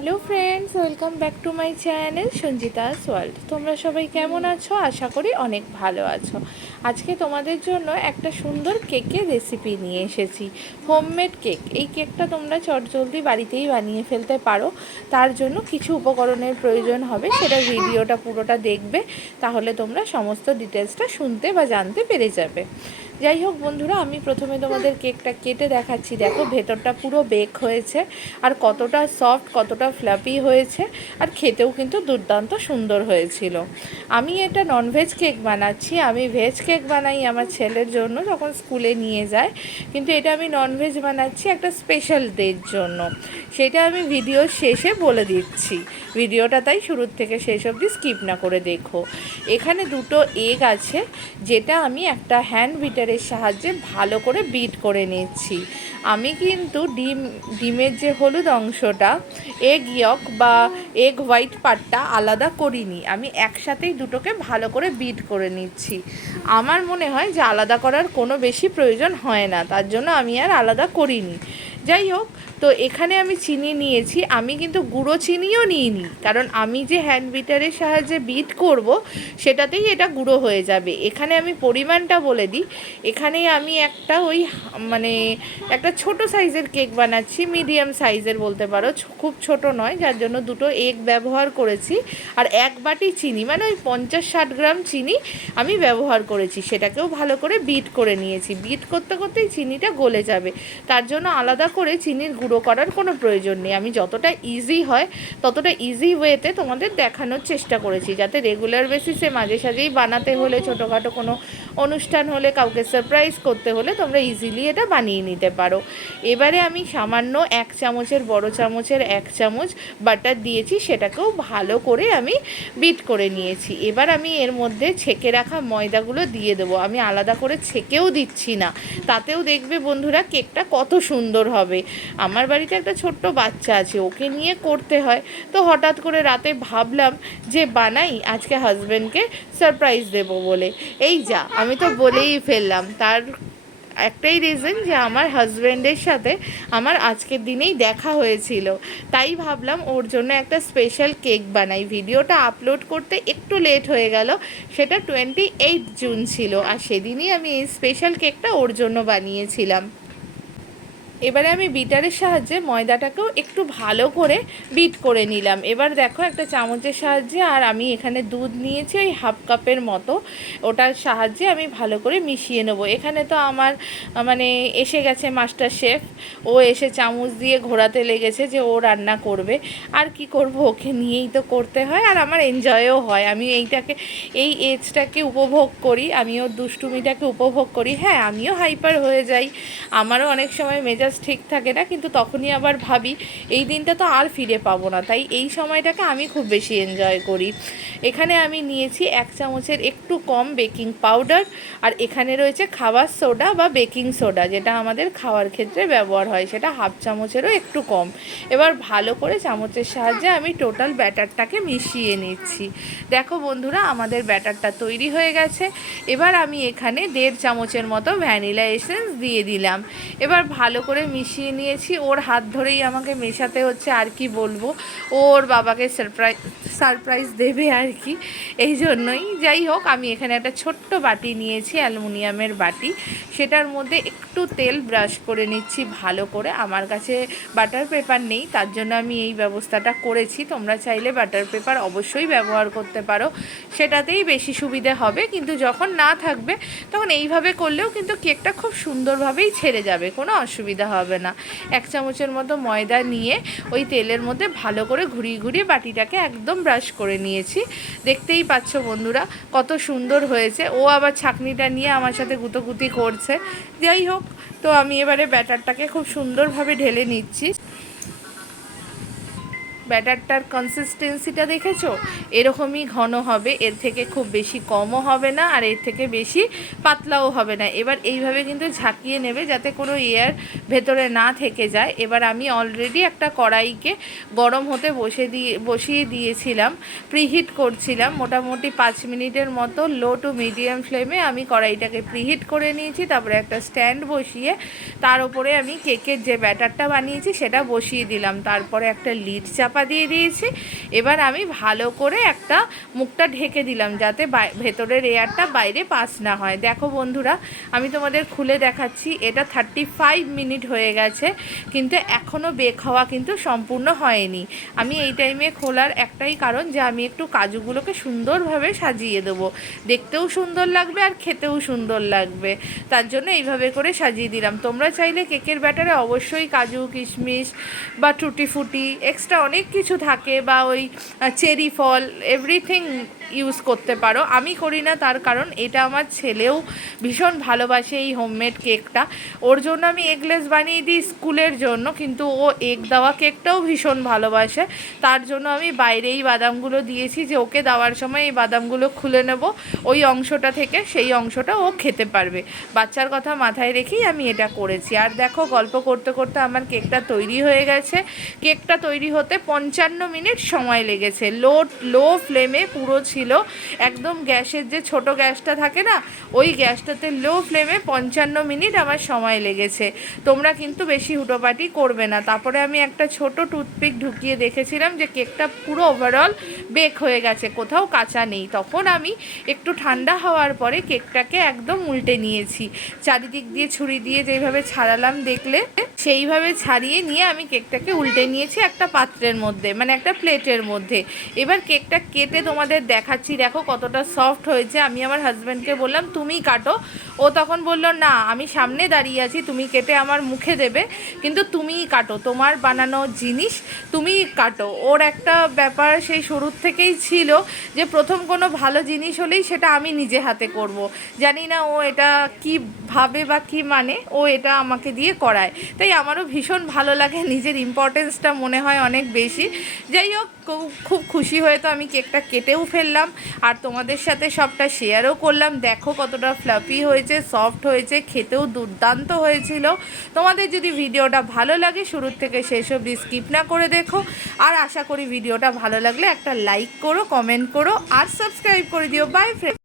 Hello friends welcome back to my channel Sanjita's world. তোমরা সবাই কেমন আছো? আশা করি অনেক ভালো আছো। আজকে তোমাদের জন্য একটা সুন্দর কেকের রেসিপি নিয়ে এসেছি হোমমেড কেক এই কেকটা তোমরা চটজলদি বাড়িতেই বানিয়ে ফেলতে পারো। তার জন্য কিছু উপকরণের প্রয়োজন হবে সেটা ভিডিওটা পুরোটা দেখবে তাহলে তোমরা সমস্ত ডিটেলসটা শুনতে বা জানতে পেরে যাবে। যাই হোক বন্ধুরা, আমি প্রথমে তোমাদের কেকটা কেটে দেখাচ্ছি। দেখো, ভেতরটা পুরো বেক হয়েছে আর কতটা সফট কতটা ফ্লাপি হয়েছে আর খেতেও কিন্তু দুর্দান্ত সুন্দর হয়েছিল। আমি এটা ননভেজ কেক বানাচ্ছি। আমি ভেজ কেক বানাই আমার ছেলের জন্য যখন স্কুলে নিয়ে যায়। কিন্তু এটা আমি ননভেজ বানাচ্ছি একটা স্পেশাল ডের জন্য। সেটা আমি ভিডিও শেষে বলে দিচ্ছি। ভিডিওটা তাই শুরুর থেকে শেষ অবধি স্কিপ না করে দেখো। এখানে দুটো এগ আছে, যেটা আমি একটা হ্যান্ড বিটারের সাহায্যে ভালো করে বিট করে নিচ্ছি। আমি কিন্তু ডিম, ডিমের যে হলুদ অংশটা এগ ইয়ক বা এগ হোয়াইট পাটটা আলাদা করিনি। আমি একসাথেই দুটোকে ভালো করে বিট করে নিচ্ছি। আমার মনে হয় যে আলাদা করার কোনো বেশি প্রয়োজন হয় না। তার জন্য আমি আর আলাদা করিনি। যাই হোক, তো এখানে আমি চিনি নিয়েছি। আমি কিন্তু গুঁড়ো চিনিও নিইনি, কারণ আমি যে হ্যান্ড বিটারের সাহায্যে বিট করব, সেটাতেই এটা গুঁড়ো হয়ে যাবে। এখানে আমি পরিমাণটা বলে দিই। এখানে আমি একটা ওই মানে একটা ছোট সাইজের কেক বানাচ্ছি, মিডিয়াম সাইজের বলতে পারো। খুব ছোট নয়, যার জন্য দুটো এগ ব্যবহার করেছি। আর এক বাটি চিনি মানে ওই পঞ্চাশ ষাট গ্রাম চিনি আমি ব্যবহার করেছি। সেটাকেও ভালো করে বিট করে নিয়েছি। বিট করতে করতেই চিনিটা গলে যাবে। তার জন্য আলাদা করে চিনির গুঁড়ো করার কোনো প্রয়োজন নেই। আমি যতটা ইজি হয়, ততটা ইজি ওয়েতে তোমাদের দেখানোর চেষ্টা করেছি। যাতে রেগুলার বেসিসে মাঝে সাঝেই বানাতে হলে, ছোটোখাটো কোনো অনুষ্ঠান হলে, কাউকে সারপ্রাইজ করতে হলে তোমরা ইজিলি এটা বানিয়ে নিতে পারো। এবারে আমি সামান্য এক চামচের, বড় চামচের এক চামচ বাটার দিয়েছি, সেটাকেও ভালো করে আমি বিট করে নিয়েছি। এবার আমি এর মধ্যে ছেঁকে রাখা ময়দাগুলো দিয়ে দেবো। আমি আলাদা করে ছেঁকেও দিচ্ছি না। তাতেও দেখবে বন্ধুরা কেকটা কত সুন্দর হবে। আমার বাড়িতে একটা ছোট্ট বাচ্চা আছে, ওকে নিয়ে করতে হয়। তো হঠাৎ করে রাতে ভাবলাম যে, বানাই, আজকে হাজব্যান্ডকে সারপ্রাইজ দেবো বলে। এই যা, আমি তো বলেই ফেললাম। তার একটাই রিজন যে, আমার হাজব্যান্ডের সাথে আমার আজকের দিনেই দেখা হয়েছিল। তাই ভাবলাম ওর জন্য একটা স্পেশাল কেক বানাই। ভিডিওটা আপলোড করতে একটু লেট হয়ে গেল। সেটা টোয়েন্টি এইট জুন ছিল। আর সেদিনই আমি এই স্পেশাল কেকটা ওর জন্য বানিয়েছিলাম। এবারে আমি বিটারের সাহায্যে ময়দাটাকেও একটু ভালো করে বিট করে নিলাম। এবার দেখো একটা চামচের সাহায্যে আর আমি এখানে দুধ নিয়েছি ওই হাফ কাপের মতো। ওটার সাহায্যে আমি ভালো করে মিশিয়ে নেব। এখানে তো আমার মানে এসে গেছে মাস্টার শেফ। ও এসে চামচ দিয়ে ঘোরাতে লেগেছে যে ও রান্না করবে। আর কি করব? ওকে নিয়েই তো করতে হয় আর আমার এনজয়ও হয়। আমি এইটাকে, এই এজটাকে উপভোগ করি। আমি ওর দুষ্টুমিটাকে উপভোগ করি। হ্যাঁ আমিও হাইপার হয়ে যাই। আমারও অনেক সময় মেজাজ ঠিক থাকে না, কিন্তু তখনই আবার ভাবি, এই দিনটা তো আর ফিরে পাবো না, তাই এই সময়টাকে আমি খুব বেশি এনজয় করি। এখানে আমি নিয়েছি এক চামচের একটু কম বেকিং পাউডার আর এখানে রয়েছে খাবার সোডা বা বেকিং সোডা যেটা আমাদের খাওয়ার ক্ষেত্রে ব্যবহার হয়, সেটা হাফ চামচেরও একটু কম। এবার ভালো করে চামচের সাহায্যে আমি টোটাল ব্যাটারটাকে মিশিয়ে নিচ্ছি। দেখো বন্ধুরা, আমাদের ব্যাটারটা তৈরি হয়ে গেছে, এবার আমি এখানে দেড় চামচের মতো ভ্যানিলা এসেন্স দিয়ে দিলাম। এবার ভালো করে মিশিয়ে নিয়েছি। ওর হাত ধরেই আমাকে মেশাতে হচ্ছে, আর কি বলব? ওর বাবাকে সারপ্রাইজ সারপ্রাইজ দেবে আর কি। এই জন্যই। যাই হোক, আমি এখানে একটা ছোট্ট বাটি নিয়েছি, অ্যালুমিনিয়ামের বাটি। সেটার মধ্যে একটু তেল ব্রাশ করে নিচ্ছি ভালো করে। আমার কাছে বাটার পেপার নেই, তার জন্য আমি এই ব্যবস্থাটা করেছি। তোমরা চাইলে বাটার পেপার অবশ্যই ব্যবহার করতে পারো। সেটাতেই বেশি সুবিধে হবে, কিন্তু যখন না থাকবে, তখন এইভাবে করলেও কিন্তু কেকটা খুব সুন্দরভাবেই ছেড়ে যাবে। কোনো অসুবিধা হবে না। এক চামচের মতো ময়দা নিয়ে ওই তেলের মধ্যে ভালো করে ঘুরিয়ে ঘুরিয়ে বাটিটাকে একদম ব্রাশ করে নিয়েছি। দেখতেই পাচ্ছ বন্ধুরা, কত সুন্দর হয়েছে। ও আবার ছাকনিটা নিয়ে আমার সাথে গুতোগুতি করছে। যাই হোক, তো আমি এবারে ব্যাটারটাকে খুব সুন্দরভাবে ঢেলে নিচ্ছি। ব্যাটারটার কনসিস্টেন্সিটা দেখেছ? এরকমই ঘন হবে, এর থেকে খুব বেশি কমও হবে না, আর এর থেকে বেশি পাতলাও হবে না। এবার এইভাবে কিন্তু ঝাঁকিয়ে নেবে যাতে কোনো এয়ার ভেতরে না থেকে যায়। এবার আমি অলরেডি একটা কড়াইকে গরম হতে বসে দিয়ে, বসিয়ে দিয়েছিলাম প্রিহিট করছিলাম। মোটামুটি পাঁচ মিনিটের মতো লো টু মিডিয়াম ফ্লেমে আমি কড়াইটাকে প্রিহিট করে নিয়েছি, তারপরে একটা স্ট্যান্ড বসিয়ে তার উপরে আমি কেকের যে ব্যাটারটা বানিয়েছি, সেটা বসিয়ে দিলাম। তারপরে একটা লিড চাপা চাপা দিয়ে দিয়েছি। এবার আমি ভালো করে একটা মুখটা ঢেকে দিলাম যাতে ভেতরের এয়ারটা বাইরে পাস না হয়। দেখো বন্ধুরা, আমি তোমাদের খুলে দেখাচ্ছি, এটা থার্টি ফাইভ মিনিট হয়ে গেছে, কিন্তু এখনও বেক হওয়া কিন্তু সম্পূর্ণ হয়নি। আমি এই টাইমে খোলার একটাই কারণ যে আমি একটু কাজুগুলোকে সুন্দরভাবে সাজিয়ে দেবো। দেখতেও সুন্দর লাগবে আর খেতেও সুন্দর লাগবে। তার জন্য এইভাবে করে সাজিয়ে দিলাম। তোমরা চাইলে কেকের ব্যাটারে অবশ্যই কাজু, কিশমিশ বা টুটি ফুটি এক্সট্রা অনেক কিছু থাকে বা ওই চেরি ফল এভরিথিং ইউজ করতে পারো। আমি করি না, তার কারণ এটা আমার ছেলেও ভীষণ ভালোবাসে এই হোমমেড কেকটা ওর জন্য আমি এগলেস বানিয়ে দিই স্কুলের জন্য, কিন্তু ও এগ দেওয়া কেকটাও ভীষণ ভালোবাসে। তার জন্য আমি বাইরে এই বাদামগুলো দিয়েছি যে ওকে দেওয়ার সময় এই বাদামগুলো খুলে নেব। ওই অংশটা থেকে সেই অংশটা ও খেতে পারবে। বাচ্চার কথা মাথায় রেখেই আমি এটা করেছি। আর দেখো, গল্প করতে করতে আমার কেকটা তৈরি হয়ে গেছে। কেকটা তৈরি হতে পঞ্চান্ন মিনিট সময় লেগেছে। লো লো ফ্লেমে পুরো ছিল। একদম গ্যাসের যে ছোট গ্যাসটা থাকে না, ওই গ্যাসটাতে লো ফ্লেমে পঞ্চান্ন মিনিট আমার সময় লেগেছে। তোমরা কিন্তু বেশি হুটোপাটি করবে না। তারপরে আমি একটা ছোট টুথপিক ঢুকিয়ে দেখেছিলাম যে কেকটা পুরো ওভারঅল বেক হয়ে গেছে, কোথাও কাঁচা নেই। তখন আমি একটু ঠান্ডা হওয়ার পরে কেকটাকে একদম উল্টে নিয়েছি। চারিদিক দিয়ে ছুরি দিয়ে যেভাবে ছাড়ালাম দেখলে সেইভাবে ছাড়িয়ে নিয়ে আমি কেকটাকে উল্টে নিয়েছি একটা পাত্রের মধ্যে মানে একটা প্লেটের মধ্যে। এবার কেকটা কেটে তোমাদের দেখাচ্ছি, দেখো কতটা সফট হয়েছে। আমি আমার হাজব্যান্ডকে বললাম, তুমি কাটো। ও তখন বলল, না, আমি সামনে দাঁড়িয়ে আছি, তুমি কেটে আমার মুখে দেবে, কিন্তু তুমিই কাটো, তোমার বানানো জিনিস তুমিই কাটো। ওর একটা ব্যাপার সেই শুরুর থেকেই ছিল যে, প্রথম কোনো ভালো জিনিস হলেই সেটা আমি নিজে হাতে করব। জানি না ও এটা কি ভাবে বা কি মানে ও এটা আমাকে দিয়ে করায়। তাই আমারও ভীষণ ভালো লাগে, নিজের ইম্পর্টেন্সটা মনে হয় অনেক বেশি। যাই হোক, খুব খুশি হয়ে তো আমি কেকটা কেটেও ফেললাম, আর তোমাদের সাথে সবটা শেয়ারও করলাম। দেখো কতটা ফ্লাফি হয়েছে সফট হয়েছে, খেতেও দুর্দান্ত হয়েছিল। তোমাদের যদি ভিডিওটা ভালো লাগে, শুরুর থেকে শেষ অবধি স্কিপ না করে দেখো। আর আশা করি ভিডিওটা ভালো লাগলে একটা লাইক করো কমেন্ট করো, আর সাবস্ক্রাইব করে দিও। By friend